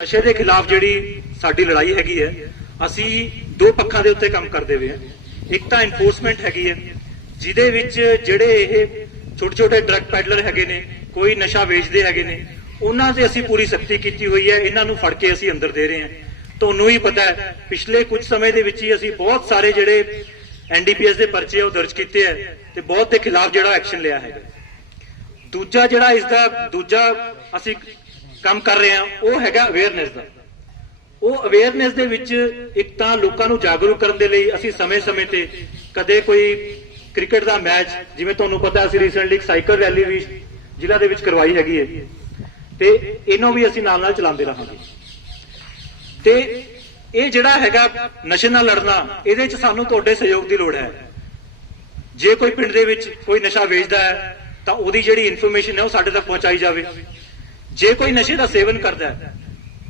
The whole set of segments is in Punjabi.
ਨਸ਼ੇ ਦੇ ਖਿਲਾਫ ਜਿਹੜੀ ਸਾਡੀ ਲੜਾਈ ਹੈਗੀ ਹੈ, ਅਸੀਂ ਦੋ ਪੱਖਾਂ ਦੇ ਉੱਤੇ ਕੰਮ ਕਰਦੇ ਹੋਏ ਹਾਂ। ਇੱਕ ਤਾਂ ਇਨਫੋਰਸਮੈਂਟ ਹੈਗੀ ਹੈ, ਜਿਹਦੇ ਵਿੱਚ ਜਿਹੜੇ ਇਹ ਛੋਟੇ ਛੋਟੇ ਡਰੱਗ ਪੈਡਲਰ ਹੈਗੇ ਨੇ, ਕੋਈ ਨਸ਼ਾ ਵੇਚਦੇ ਹੈਗੇ ਨੇ, ਉਹਨਾਂ ਤੇ ਅਸੀਂ ਪੂਰੀ ਸਖਤੀ ਕੀਤੀ ਹੋਈ ਹੈ, ਇਹਨਾਂ ਨੂੰ ਫੜ ਕੇ ਅਸੀਂ ਅੰਦਰ ਦੇ ਰਹੇ ਹਾਂ। ਤੁਹਾਨੂੰ ਹੀ ਪਤਾ ਹੈ, ਪਿਛਲੇ ਕੁਝ ਸਮੇਂ ਦੇ ਵਿੱਚ ਹੀ ਅਸੀਂ ਬਹੁਤ ਸਾਰੇ ਜਿਹੜੇ ਐਨਡੀਪੀਐਸ ਦੇ ਪਰਚੇ ਆ, ਉਹ ਦਰਜ ਕੀਤੇ ਹੈ ਤੇ ਬਹੁਤ ਦੇ ਖਿਲਾਫ ਜਿਹੜਾ ਐਕਸ਼ਨ ਲਿਆ ਹੈਗਾ। ਦੂਜਾ ਜਿਹੜਾ ਇਸ ਦਾ, ਦੂਜਾ ਅਸੀਂ ਕੰਮ ਕਰ ਰਹੇ ਹਾਂ, ਉਹ ਹੈਗਾ ਅਵੇਅਰਨੈਸ ਦਾ। ਉਹ ਅਵੇਅਰਨੈਸ ਦੇ ਵਿੱਚ ਇੱਕ ਤਾਂ ਲੋਕਾਂ ਨੂੰ ਜਾਗਰੂਕ ਕਰਨ ਦੇ ਲਈ ਅਸੀਂ ਸਮੇਂ-ਸਮੇਂ ਤੇ ਕਦੇ ਕੋਈ ਕ੍ਰਿਕਟ ਦਾ ਮੈਚ, ਜਿਵੇਂ ਤੁਹਾਨੂੰ ਪਤਾ ਅਸੀਂ ਰੀਸੈਂਟਲੀ ਇੱਕ ਸਾਈਕਲ ਰੈਲੀ ਵੀ ਜ਼ਿਲ੍ਹਾ ਦੇ ਵਿੱਚ ਕਰਵਾਈ ਹੈਗੀ ਹੈ। ਤੇ ਇਹਨੂੰ ਵੀ ਅਸੀਂ ਨਾਲ ਨਾਲ ਚਲਾਉਂਦੇ ਰਹਾਂਗੇ। ਤੇ ਇਹ ਜਿਹੜਾ ਹੈਗਾ ਨਸ਼ੇ ਨਾਲ ਲੜਨਾ, ਇਹਦੇ ਵਿੱਚ ਸਾਨੂੰ ਤੁਹਾਡੇ ਸਹਿਯੋਗ ਦੀ ਲੋੜ ਹੈ। ਜੇ ਕੋਈ ਪਿੰਡ ਦੇ ਵਿੱਚ ਕੋਈ ਨਸ਼ਾ ਵੇਚਦਾ ਹੈ, ਤਾਂ ਉਹਦੀ ਜਿਹੜੀ ਇਨਫੋਰਮੇਸ਼ਨ ਹੈ ਉਹ ਸਾਡੇ ਤੱਕ ਪਹੁੰਚਾਈ ਜਾਵੇ। ਜੇ ਕੋਈ ਨਸ਼ੇ ਦਾ ਸੇਵਨ ਕਰਦਾ ਹੈ,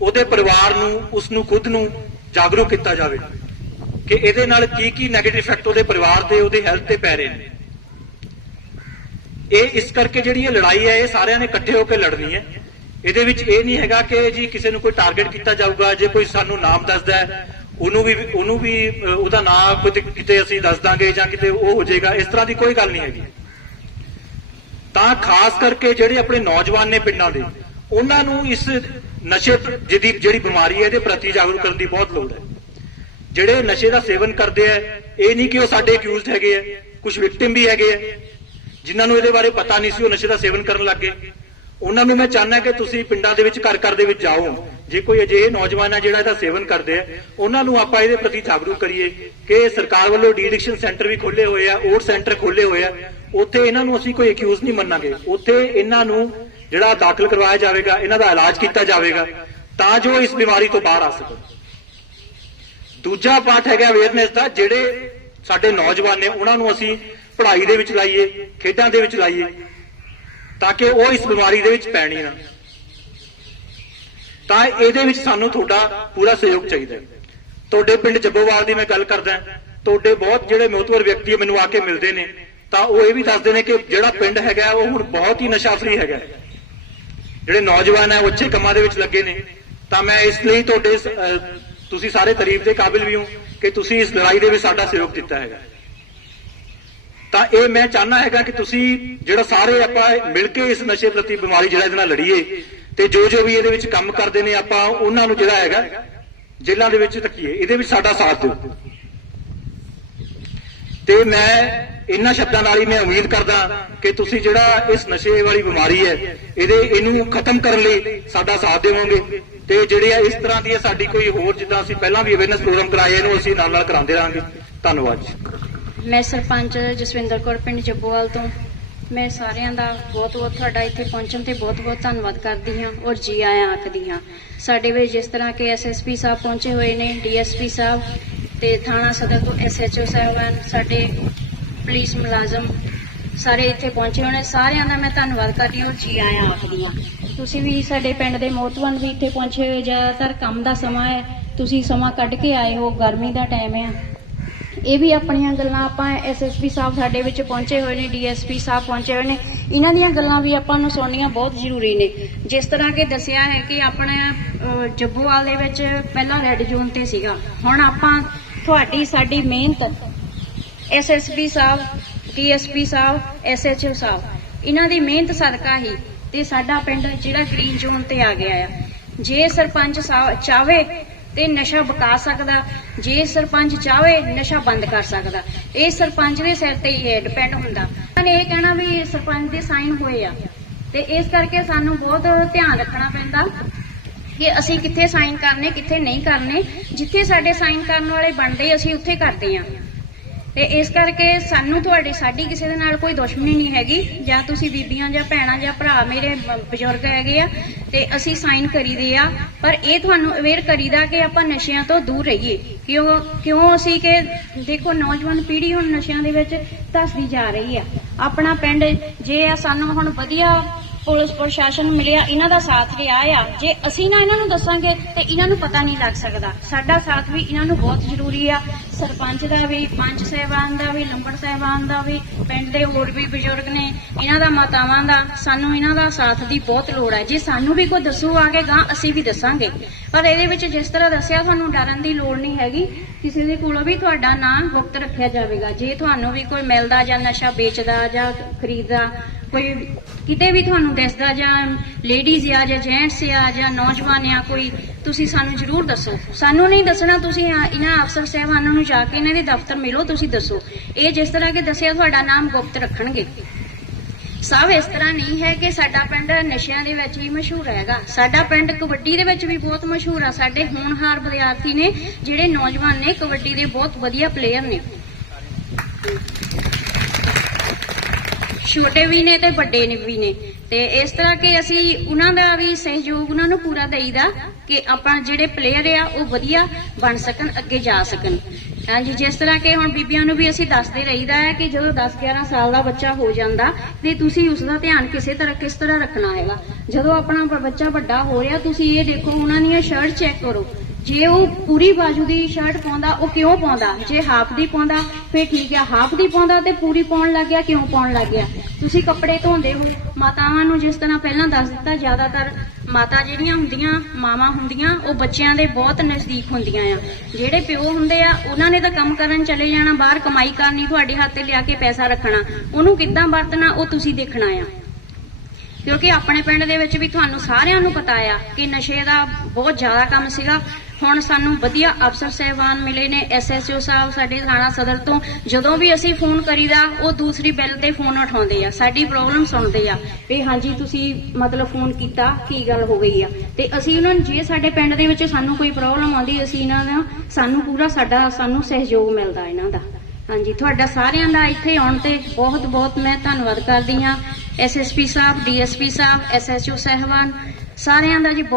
ਉਹਦੇ ਪਰਿਵਾਰ ਨੂੰ ਉਸ ਨੂੰ ਖੁਦ ਨੂੰ ਜਾਗਰੂਕ ਕੀਤਾ ਜਾਵੇ ਕਿ ਇਹਦੇ ਨਾਲ ਕੀ ਕੀ ਨੈਗੇਟਿਵ ਇਫੈਕਟ ਉਹਦੇ ਪਰਿਵਾਰ ਤੇ, ਉਹਦੀ ਹੈਲਥ ਤੇ ਪੈ ਰਹੇ ਨੇ। ਇਹ ਇਸ ਕਰਕੇ ਜਿਹੜੀ ਇਹ ਲੜਾਈ ਹੈ, ਇਹ ਸਾਰਿਆਂ ਨੇ ਇਕੱਠੇ ਹੋ ਕੇ ਲੜਨੀ ਹੈ। ਇਹਦੇ ਵਿੱਚ ਇਹ ਨਹੀਂ ਹੈਗਾ ਕਿ ਜੀ ਕਿਸੇ ਨੂੰ ਕੋਈ ਟਾਰਗੇਟ ਕੀਤਾ ਜਾਊਗਾ, ਜੇ ਕੋਈ ਸਾਨੂੰ ਨਾਮ ਦੱਸਦਾ ਹੈ, ਉਹਨੂੰ ਵੀ ਉਹਨੂੰ ਵੀ ਉਹਦਾ ਨਾਮ ਕਿਤੇ ਕਿਤੇ ਅਸੀਂ ਦੱਸ ਦਾਂਗੇ ਜਾਂ ਕਿਤੇ ਉਹ ਹੋ ਜਾਏਗਾ, ਇਸ ਤਰ੍ਹਾਂ ਦੀ ਕੋਈ ਗੱਲ ਨਹੀਂ ਹੈਗੀ। ਤਾਂ ਖਾਸ ਕਰਕੇ ਜਿਹੜੇ ਆਪਣੇ ਨੌਜਵਾਨ ਨੇ ਪਿੰਡਾਂ ਦੇ ਉਹਨਾਂ ਨੂੰ ਇਸ ਨਸ਼ੇ ਜਿਹਦੀ, ਜਿਹੜੀ ਬਿਮਾਰੀ ਹੈ, ਇਹਦੇ ਪ੍ਰਤੀ ਜਾਗਰੂਕ ਕਰਨ ਦੀ ਬਹੁਤ ਲੋੜ ਹੈ। ਜਿਹੜੇ ਨਸ਼ੇ ਦਾ ਸੇਵਨ ਕਰਦੇ ਆ, ਇਹ ਨਹੀਂ ਕਿ ਉਹ ਸਾਡੇ ਅਕਿਊਜ਼ਡ ਹੈਗੇ ਆ ਕੁਝ ਵਿਕਟਿਮ ਵੀ ਹੈਗੇ ਆ। ਜਿਨ੍ਹਾਂ ਨੂੰ ਇਹਦੇ ਬਾਰੇ ਪਤਾ ਨਹੀਂ ਸੀ, ਉਹ ਨਸ਼ੇ ਦਾ ਸੇਵਨ ਕਰਨ ਲੱਗ ਗਏ। ਉਹਨਾਂ ਨੂੰ ਮੈਂ ਚਾਹੁੰਦਾ ਕਿ ਤੁਸੀਂ ਪਿੰਡਾਂ ਦੇ ਵਿੱਚ ਘਰ ਘਰ ਦੇ ਵਿੱਚ ਜਾਓ। ਜੇ ਕੋਈ ਅਜਿਹੇ ਨੌਜਵਾਨ ਹੈ ਜਿਹੜਾ ਇਹਦਾ ਸੇਵਨ ਕਰਦੇ ਆ, ਉਹਨਾਂ ਨੂੰ ਆਪਾਂ ਇਹਦੇ ਪ੍ਰਤੀ ਜਾਗਰੂਕ ਕਰੀਏ ਕਿ ਸਰਕਾਰ ਵੱਲੋਂ ਡੀਡਿਕਸ਼ਨ ਸੈਂਟਰ ਵੀ ਖੋਲੇ ਹੋਏ ਆ ਓਟ ਸੈਂਟਰ ਖੋਲੇ ਹੋਏ ਆ। ਉੱਥੇ ਇਹਨਾਂ ਨੂੰ ਅਸੀਂ ਕੋਈ ਅਕਿਊਜ਼ ਨਹੀਂ ਮੰਨਾਂਗੇ। ਉੱਥੇ ਇਹਨਾਂ ਨੂੰ ਜਿਹੜਾ ਦਾਖਲ ਕਰਵਾਇਆ ਜਾਵੇਗਾ, ਇਹਨਾਂ ਦਾ ਇਲਾਜ ਕੀਤਾ ਜਾਵੇਗਾ, ਤਾਂ ਜੋ ਇਸ ਬਿਮਾਰੀ ਤੋਂ ਬਾਹਰ ਆ ਸਕਣ। ਦੂਜਾ ਪਾਠ ਹੈਗਾ ਅਵੇਅਰਨੈਸ ਦਾ, ਜਿਹੜੇ ਸਾਡੇ ਨੌਜਵਾਨ ਨੇ, ਉਹਨਾਂ ਨੂੰ ਅਸੀਂ ਪੜ੍ਹਾਈ ਦੇ ਵਿੱਚ ਲਾਈਏ, ਖੇਡਾਂ ਦੇ ਵਿੱਚ ਲਾਈਏ, ਤਾਂ ਕਿ ਉਹ ਇਸ ਬਿਮਾਰੀ ਦੇ ਵਿੱਚ ਪੈਣੀ ਨਾ। ਤਾਂ ਇਹਦੇ ਵਿੱਚ ਸਾਨੂੰ ਤੁਹਾਡਾ ਪੂਰਾ ਸਹਿਯੋਗ ਚਾਹੀਦਾ ਹੈ। ਤੁਹਾਡੇ ਪਿੰਡ ਜੱਬੋਵਾਲ ਦੀ ਮੈਂ ਗੱਲ ਕਰਦਾ ਤੁਹਾਡੇ ਬਹੁਤ ਜਿਹੜੇ ਮਹਤਵਰ ਵਿਅਕਤੀ ਮੈਨੂੰ ਆ ਕੇ ਮਿਲਦੇ ਨੇ, ਤਾਂ ਉਹ ਇਹ ਵੀ ਦੱਸਦੇ ਨੇ ਕਿ ਜਿਹੜਾ ਪਿੰਡ ਹੈਗਾ, ਉਹ ਹੁਣ ਬਹੁਤ ਹੀ ਨਸ਼ਾ ਫਰੀ ਹੈਗਾ। ਜਿਹੜੇ ਨੌਜਵਾਨ ਹੈ ਉਹ ਕੰਮਾਂ ਦੇ ਵਿੱਚ ਲੱਗੇ ਨੇ। ਤਾਂ ਮੈਂ ਇਸ ਲਈ ਤੁਹਾਡੇ ਤੁਸੀਂ ਸਾਰੇ ਤਾਰੀਫ ਦੇ ਕਾਬਿਲ ਵੀ ਹੋ ਕਿ ਤੁਸੀਂ ਇਸ ਲੜਾਈ ਦੇ ਵਿੱਚ ਸਾਡਾ ਸਹਿਯੋਗ ਦਿੱਤਾ ਹੈਗਾ। ਤਾਂ ਇਹ ਮੈਂ ਚਾਹਨਾ ਹੈਗਾ ਕਿ ਤੁਸੀਂ ਜਿਹੜਾ ਸਾਰੇ ਆਪਾਂ ਮਿਲ ਕੇ ਇਸ ਨਸ਼ੇ ਪ੍ਰਤੀ ਬਿਮਾਰੀ ਜਿਹੜਾ ਇਹਦੇ ਨਾਲ ਲੜੀਏ ਤੇ ਜੋ ਜੋ ਵੀ ਇਹਦੇ ਵਿੱਚ ਕੰਮ ਕਰਦੇ ਨੇ, ਆਪਾਂ ਉਹਨਾਂ ਨੂੰ ਜਿਹੜਾ ਹੈਗਾ ਜੇਲ੍ਹਾਂ ਦੇ ਵਿੱਚ ਧੱਕੀਏ। ਇਹਦੇ ਵਿੱਚ ਸਾਡਾ ਸਾਥ ਦਿਓ। ਤੇ ਮੈਂ ਇਹਨਾਂ ਸ਼ਬਦਾਂ ਨਾਲ ਹੀ ਮੈਂ ਉਮੀਦ ਕਰਦਾ ਕਿ ਤੁਸੀਂ ਜਿਹੜਾ ਇਸ ਨਸ਼ੇ ਵਾਲੀ ਬਿਮਾਰੀ ਹੈ, ਇਹਦੇ ਇਹਨੂੰ ਖਤਮ ਕਰਨ ਲਈ ਸਾਡਾ ਸਾਥ ਦੇਵੋਗੇ। ਤੇ ਜਿਹੜੇ ਆ ਇਸ ਤਰ੍ਹਾਂ ਦੀ ਸਾਡੀ ਕੋਈ ਹੋਰ ਜਿੱਦਾਂ ਅਸੀਂ ਪਹਿਲਾਂ ਵੀ ਅਵੇਅਰਨੈਸ ਪ੍ਰੋਗਰਾਮ ਕਰਾਏ, ਇਹਨੂੰ ਅਸੀਂ ਨਾਲ ਨਾਲ ਕਰਾਉਂਦੇ ਰਹਾਂਗੇ। ਧੰਨਵਾਦ ਜੀ। ਮੈਂ ਸਰਪੰਚ ਜਸਵਿੰਦਰ ਕੌਰ, ਪਿੰਡ ਜੱਬੋਵਾਲ ਤੋਂ। ਮੈਂ ਸਾਰਿਆਂ ਦਾ ਬਹੁਤ ਬਹੁਤ ਤੁਹਾਡਾ ਇੱਥੇ ਪਹੁੰਚਣ ਤੇ ਬਹੁਤ ਬਹੁਤ ਧੰਨਵਾਦ ਕਰਦੀ ਹਾਂ ਔਰ ਜੀ ਆਇਆਂ ਆਖਦੀ ਹਾਂ। ਸਾਡੇ ਵਿੱਚ ਜਿਸ ਤਰ੍ਹਾਂ ਕਿ ਐਸਐਸਪੀ ਸਾਹਿਬ ਪਹੁੰਚੇ ਹੋਏ ਨੇ ਡੀਐਸਪੀ ਸਾਹਿਬ ਤੇ ਥਾਣਾ ਸਦਰ ਤੋਂ ਐਸਐਚਓ ਸਾਹਿਬਾਨ, ਸਾਡੇ ਪੁਲਿਸ ਮੁਲਾਜ਼ਮ ਸਾਰੇ ਇੱਥੇ ਪਹੁੰਚੇ ਹੋਏ ਸਾਰਿਆਂ ਦਾ ਮੈਂ ਧੰਨਵਾਦ ਕਰਦੀ ਹਾਂ ਔਰ ਜੀ ਆਇਆਂ ਆਖਦੀ ਹਾਂ। ਤੁਸੀਂ ਵੀ ਸਾਡੇ ਪਿੰਡ ਦੇ ਮੋਤਵੰਦ ਵੀ ਇੱਥੇ ਪਹੁੰਚੇ ਹੋਏ, ਜ਼ਿਆਦਾਤਰ ਕੰਮ ਦਾ ਸਮਾਂ ਹੈ। ਤੁਸੀਂ ਸਮਾਂ ਕੱਢ ਕੇ ਆਏ ਹੋ, ਗਰਮੀ ਦਾ ਟਾਈਮ ਹੈ। ਇਹ ਵੀ ਆਪਣੀਆਂ ਗੱਲਾਂ ਆਪਾਂ ਐਸਐਸਪੀ ਸਾਹਿਬ ਸਾਡੇ ਵਿੱਚ ਪਹੁੰਚੇ ਹੋਏ ਨੇ ਡੀਐਸਪੀ ਸਾਹਿਬ ਪਹੁੰਚੇ ਹੋਏ ਨੇ। ਇਹਨਾਂ ਦੀਆਂ ਗੱਲਾਂ ਵੀ ਆਪਾਂ ਨੂੰ ਸੁਣਨੀਆਂ ਬਹੁਤ ਜ਼ਰੂਰੀ ਨੇ। ਜਿਸ ਤਰ੍ਹਾਂ ਕਿ ਦੱਸਿਆ ਹੈ ਕਿ ਆਪਣਾ ਜੱਬੋਵਾਲ ਦੇ ਵਿੱਚ ਪਹਿਲਾਂ ਰੈੱਡ ਜ਼ੋਨ ਤੇ ਸੀਗਾ। ਹੁਣ ਆਪਾਂ ਤੁਹਾਡੀ ਸਾਡੀ ਮਿਹਨਤ ਐਸਐਸਪੀ ਸਾਹਿਬ ਡੀਐਸਪੀ ਸਾਹਿਬ ਐਸਐਚਓ ਸਾਹਿਬ। ਇਹਨਾਂ ਦੀ ਮਿਹਨਤ ਸਦਕਾ ਹੀ ਤੇ ਸਾਡਾ ਪਿੰਡ ਜਿਹੜਾ ਗ੍ਰੀਨ ਜ਼ੋਨ ਤੇ ਆ ਗਿਆ ਆ। ਜੇ ਸਰਪੰਚ ਚਾਵੇ ਤੇ ਨਸ਼ਾ ਬਕਾ ਸਕਦਾ, ਜੇ ਸਰਪੰਚ ਚਾਵੇ ਨਸ਼ਾ ਬੰਦ ਕਰ ਸਕਦਾ। ਇਹ ਸਰਪੰਚ ਦੇ ਸਿਰ ਤੇ ਹੀ ਡਿਪੈਂਡ ਹੁੰਦਾ। ਨੇ ਇਹ ਕਹਿਣਾ ਵੀ ਸਰਪੰਚ ਦੇ ਸਾਈਨ ਹੋਏ ਆ। ਤੇ ਇਸ ਕਰਕੇ ਸਾਨੂੰ ਬਹੁਤ ਧਿਆਨ ਰੱਖਣਾ ਪੈਂਦਾ ਕਿ ਅਸੀਂ ਕਿੱਥੇ ਸਾਈਨ ਕਰਨੇ, ਕਿੱਥੇ ਨਹੀਂ ਕਰਨੇ। ਜਿੱਥੇ ਸਾਡੇ ਸਾਈਨ ਕਰਨ ਵਾਲੇ ਬਣਦੇ, ਅਸੀਂ ਉੱਥੇ ਕਰਦੇ ਆ ਤੇ ਇਸ ਕਰਕੇ ਸਾਨੂੰ ਤੁਹਾਡੀ ਸਾਡੀ ਕਿਸੇ ਦੇ ਨਾਲ ਕੋਈ ਦੁਸ਼ਮਣੀ ਨਹੀਂ ਹੈਗੀ। ਜਾਂ ਤੁਸੀਂ ਬੀਬੀਆਂ ਜਾਂ ਭੈਣਾਂ ਜਾਂ ਭਰਾ ਮੇਰੇ ਬਜ਼ੁਰਗ ਹੈਗੇ ਆ, ਤੇ ਅਸੀਂ ਸਾਈਨ ਕਰੀਦੇ ਆ। ਪਰ ਇਹ ਤੁਹਾਨੂੰ ਅਵੇਅਰ ਕਰੀਦਾ ਕਿ ਆਪਾਂ ਨਸ਼ਿਆਂ ਤੋਂ ਦੂਰ ਰਹੀਏ। ਕਿਉਂ ਕਿਉਂ ਅਸੀਂ ਕਿ ਦੇਖੋ, ਨੌਜਵਾਨ ਪੀੜ੍ਹੀ ਹੁਣ ਨਸ਼ਿਆਂ ਦੇ ਵਿੱਚ ਧੱਸਦੀ ਜਾ ਰਹੀ ਆ। ਆਪਣਾ ਪਿੰਡ ਜੇ ਆ, ਸਾਨੂੰ ਹੁਣ ਵਧੀਆ ਪੁਲਿਸ ਪ੍ਰਸ਼ਾਸਨ ਮਿਲਿਆ, ਇਹਨਾਂ ਦਾ ਸਾਥ ਰਿਹਾ ਆ ਜੇ ਅਸੀਂ ਨਾ ਇਹਨਾਂ ਨੂੰ ਦੱਸਾਂਗੇ, ਤੇ ਇਹਨਾਂ ਨੂੰ ਪਤਾ ਨਹੀਂ ਲੱਗ ਸਕਦਾ। ਸਾਡਾ ਸਾਥ ਵੀ ਇਹਨਾਂ ਨੂੰ ਬਹੁਤ ਜ਼ਰੂਰੀ ਆ। ਸਰਪੰਚ ਦਾ ਵੀ, ਪੰਚ ਸਹਿਬਾਨ ਦਾ ਵੀ, ਲੰਬੜ ਸਹਿਬਾਨ ਦਾ ਵੀ, ਪਿੰਡ ਦੇ ਹੋਰ ਵੀ ਬਜ਼ੁਰਗ ਨੇ, ਇਹਨਾਂ ਦਾ ਮਾਤਾਵਾਂ ਦਾ, ਸਾਨੂੰ ਇਹਨਾਂ ਦਾ ਸਾਥ ਦੀ ਬਹੁਤ ਲੋੜ ਹੈ ਜੇ ਸਾਨੂੰ ਵੀ ਕੋਈ ਦੱਸੂ ਆਗੇ ਗਾਂ ਅਸੀਂ ਵੀ ਦੱਸਾਂਗੇ। ਪਰ ਇਹਦੇ ਵਿੱਚ ਜਿਸ ਤਰ੍ਹਾਂ ਦੱਸਿਆ, ਤੁਹਾਨੂੰ ਡਰਨ ਦੀ ਲੋੜ ਨਹੀਂ ਹੈਗੀ। ਕਿਸੇ ਦੇ ਕੋਲੋਂ ਵੀ ਤੁਹਾਡਾ ਨਾਂ ਗੁਪਤ ਰੱਖਿਆ ਜਾਵੇਗਾ। ਜੇ ਤੁਹਾਨੂੰ ਵੀ ਕੋਈ ਮਿਲਦਾ ਜਾਂ ਨਸ਼ਾ ਵੇਚਦਾ ਜਾਂ ਖਰੀਦਦਾ, ਕੋਈ ਕਿਤੇ ਵੀ ਤੁਹਾਨੂੰ ਦਿਸਦਾ ਜਾਂ ਲੇਡੀਜ਼ ਆ ਜਾਂ ਜੈਂਟਸ ਆ ਜਾਂ ਨੌਜਵਾਨ ਆ, ਕੋਈ, ਤੁਸੀਂ ਸਾਨੂੰ ਜ਼ਰੂਰ ਦੱਸੋ। ਸਾਨੂੰ ਨਹੀਂ ਦੱਸਣਾ ਤੁਸੀਂ ਇਹਨਾਂ ਅਫਸਰ ਸਹਿਬਾਨਾਂ ਨੂੰ ਜਾ ਕੇ ਇਹਨਾਂ ਦੇ ਦਫ਼ਤਰ ਮਿਲੋ, ਤੁਸੀਂ ਦੱਸੋ। ਇਹ ਜਿਸ ਤਰ੍ਹਾਂ ਕਿ ਦੱਸਿਆ ਤੁਹਾਡਾ ਨਾਮ ਗੁਪਤ ਰੱਖਣਗੇ। ਸਭ ਇਸ ਤਰ੍ਹਾਂ ਨਹੀਂ ਹੈ ਕਿ ਸਾਡਾ ਪਿੰਡ ਨਸ਼ਿਆਂ ਦੇ ਵਿੱਚ ਹੀ ਮਸ਼ਹੂਰ ਹੈਗਾ। ਸਾਡਾ ਪਿੰਡ ਕਬੱਡੀ ਦੇ ਵਿੱਚ ਵੀ ਬਹੁਤ ਮਸ਼ਹੂਰ ਆ। ਸਾਡੇ ਹੋਣਹਾਰ ਵਿਦਿਆਰਥੀ ਨੇ, ਜਿਹੜੇ ਨੌਜਵਾਨ ਨੇ, ਕਬੱਡੀ ਦੇ ਬਹੁਤ ਵਧੀਆ ਪਲੇਅਰ ਨੇ। ਛੋਟੇ ਵੀ ਨੇ ਤੇ ਵੱਡੇ ਨੇ ਵੀ ਨੇ। ਤੇ ਇਸ ਤਰ੍ਹਾਂ ਕਿ ਅਸੀਂ ਉਹਨਾਂ ਦਾ ਵੀ ਸਹਿਯੋਗ ਉਹਨਾਂ ਨੂੰ ਪੂਰਾ ਦੇਈਦਾ ਕਿ ਆਪਾਂ ਜਿਹੜੇ ਪਲੇਅਰ ਆ, ਉਹ ਵਧੀਆ ਬਣ ਸਕਣ, ਅੱਗੇ ਜਾ ਸਕਣ। ਹਾਂਜੀ, ਜਿਸ ਤਰ੍ਹਾਂ ਕਿ ਹੁਣ ਬੀਬੀਆਂ ਨੂੰ ਵੀ ਅਸੀਂ ਦੱਸਦੇ ਰਹੀਦਾ ਹੈ ਕਿ ਜਦੋਂ 10 11 ਸਾਲ ਦਾ ਬੱਚਾ ਹੋ ਜਾਂਦਾ, ਤੇ ਤੁਸੀਂ ਉਸ ਦਾ ਧਿਆਨ ਕਿਸੇ ਤਰ੍ਹਾਂ, ਕਿਸ ਤਰ੍ਹਾਂ ਰੱਖਣਾ ਹੈਗਾ? ਜਦੋਂ ਆਪਣਾ ਬੱਚਾ ਵੱਡਾ ਹੋ ਰਿਹਾ, ਤੁਸੀਂ ਇਹ ਦੇਖੋ, ਉਹਨਾਂ ਦੀਆਂ ਸ਼ਰਟ ਚੈੱਕ ਕਰੋ। ਜੇ ਉਹ ਪੂਰੀ ਬਾਜੂ ਦੀ ਸ਼ਰਟ ਪਾਉਂਦਾ, ਉਹ ਕਿਉਂ ਪਾਉਂਦਾ? ਜੇ ਹਾਫ ਦੀ ਪਾਉਂਦਾ ਫੇ ਠੀਕ ਆ। ਹਾਫ ਦੀ ਪਾਉਂਦਾ ਤੇ ਪੂਰੀ ਪਾਉਣ ਲੱਗ ਗਿਆ, ਕਿਉਂ ਪਾਉਣ ਲੱਗ ਗਿਆ? ਤੁਸੀਂ ਕੱਪੜੇ ਧੋਂਦੇ ਹੋ। ਮਾਤਾਵਾਂ ਨੂੰ ਜਿਸ ਤਰ੍ਹਾਂ ਪਹਿਲਾਂ ਦੱਸ ਦਿੱਤਾ, ਜ਼ਿਆਦਾਤਰ ਮਾਤਾ ਜਿਹੜੀਆਂ ਹੁੰਦੀਆਂ, ਮਾਵਾਂ ਹੁੰਦੀਆਂ, ਉਹ ਬੱਚਿਆਂ ਦੇ ਬਹੁਤ ਨਜ਼ਦੀਕ ਹੁੰਦੀਆਂ ਆ। ਜਿਹੜੇ ਪਿਓ ਹੁੰਦੇ ਆ, ਉਹਨਾਂ ਨੇ ਤਾਂ ਕੰਮ ਕਰਨ ਚਲੇ ਜਾਣਾ, ਬਾਹਰ ਕਮਾਈ ਕਰਨੀ, ਤੁਹਾਡੇ ਹੱਥ ਤੇ ਲਿਆ ਕੇ ਪੈਸਾ ਰੱਖਣਾ। ਉਹਨੂੰ ਕਿੱਦਾਂ ਵਰਤਣਾ, ਉਹ ਤੁਸੀਂ ਦੇਖਣਾ ਆ। ਕਿਉਂਕਿ ਆਪਣੇ ਪਿੰਡ ਦੇ ਵਿੱਚ ਵੀ ਤੁਹਾਨੂੰ ਸਾਰਿਆਂ ਨੂੰ ਪਤਾ ਆ ਕਿ ਨਸ਼ੇ ਦਾ ਬਹੁਤ ਜ਼ਿਆਦਾ ਕੰਮ ਸੀਗਾ। ਹੁਣ ਸਾਨੂੰ ਵਧੀਆ ਅਫਸਰ ਸਹਿਬਾਨ ਮਿਲੇ ਨੇ ਐਸਐਸਓ ਸਾਹਿਬ ਸਾਡੇ ਥਾਣਾ ਸਦਰ ਤੋਂ। ਜਦੋਂ ਵੀ ਅਸੀਂ ਫੋਨ ਕਰੀਦਾ, ਉਹ ਦੂਸਰੀ ਬੈਲ ਤੇ ਫੋਨ ਉਠਾਉਂਦੇ ਆ। ਸਾਡੀ ਪ੍ਰੋਬਲਮ ਸੁਣਦੇ ਆ ਵੀ ਹਾਂਜੀ, ਤੁਸੀਂ ਮਤਲਬ ਫੋਨ ਕੀਤਾ, ਕੀ ਗੱਲ ਹੋ ਗਈ ਆ? ਤੇ ਅਸੀਂ ਉਹਨਾਂ ਨੂੰ, ਜੇ ਸਾਡੇ ਪਿੰਡ ਦੇ ਵਿੱਚ ਸਾਨੂੰ ਕੋਈ ਪ੍ਰੋਬਲਮ ਆਉਂਦੀ, ਅਸੀਂ ਇਹਨਾਂ ਦਾ, ਸਾਨੂੰ ਪੂਰਾ ਸਾਡਾ, ਸਾਨੂੰ ਸਹਿਯੋਗ ਮਿਲਦਾ ਇਹਨਾਂ ਦਾ। ਹਾਂਜੀ, ਤੁਹਾਡਾ ਸਾਰਿਆਂ ਦਾ ਇੱਥੇ ਆਉਣ ਤੇ ਬਹੁਤ ਬਹੁਤ ਮੈਂ ਧੰਨਵਾਦ ਕਰਦੀ ਹਾਂ। ਐਸਐਸਪੀ ਸਾਹਿਬ ਡੀਐਸਪੀ ਸਾਹਿਬ ਐਸਐਚਓ ਸਹਿਬਾਨ, ਸਾਰਿਆਂ ਦਾ ਜੀ ਬਹੁਤ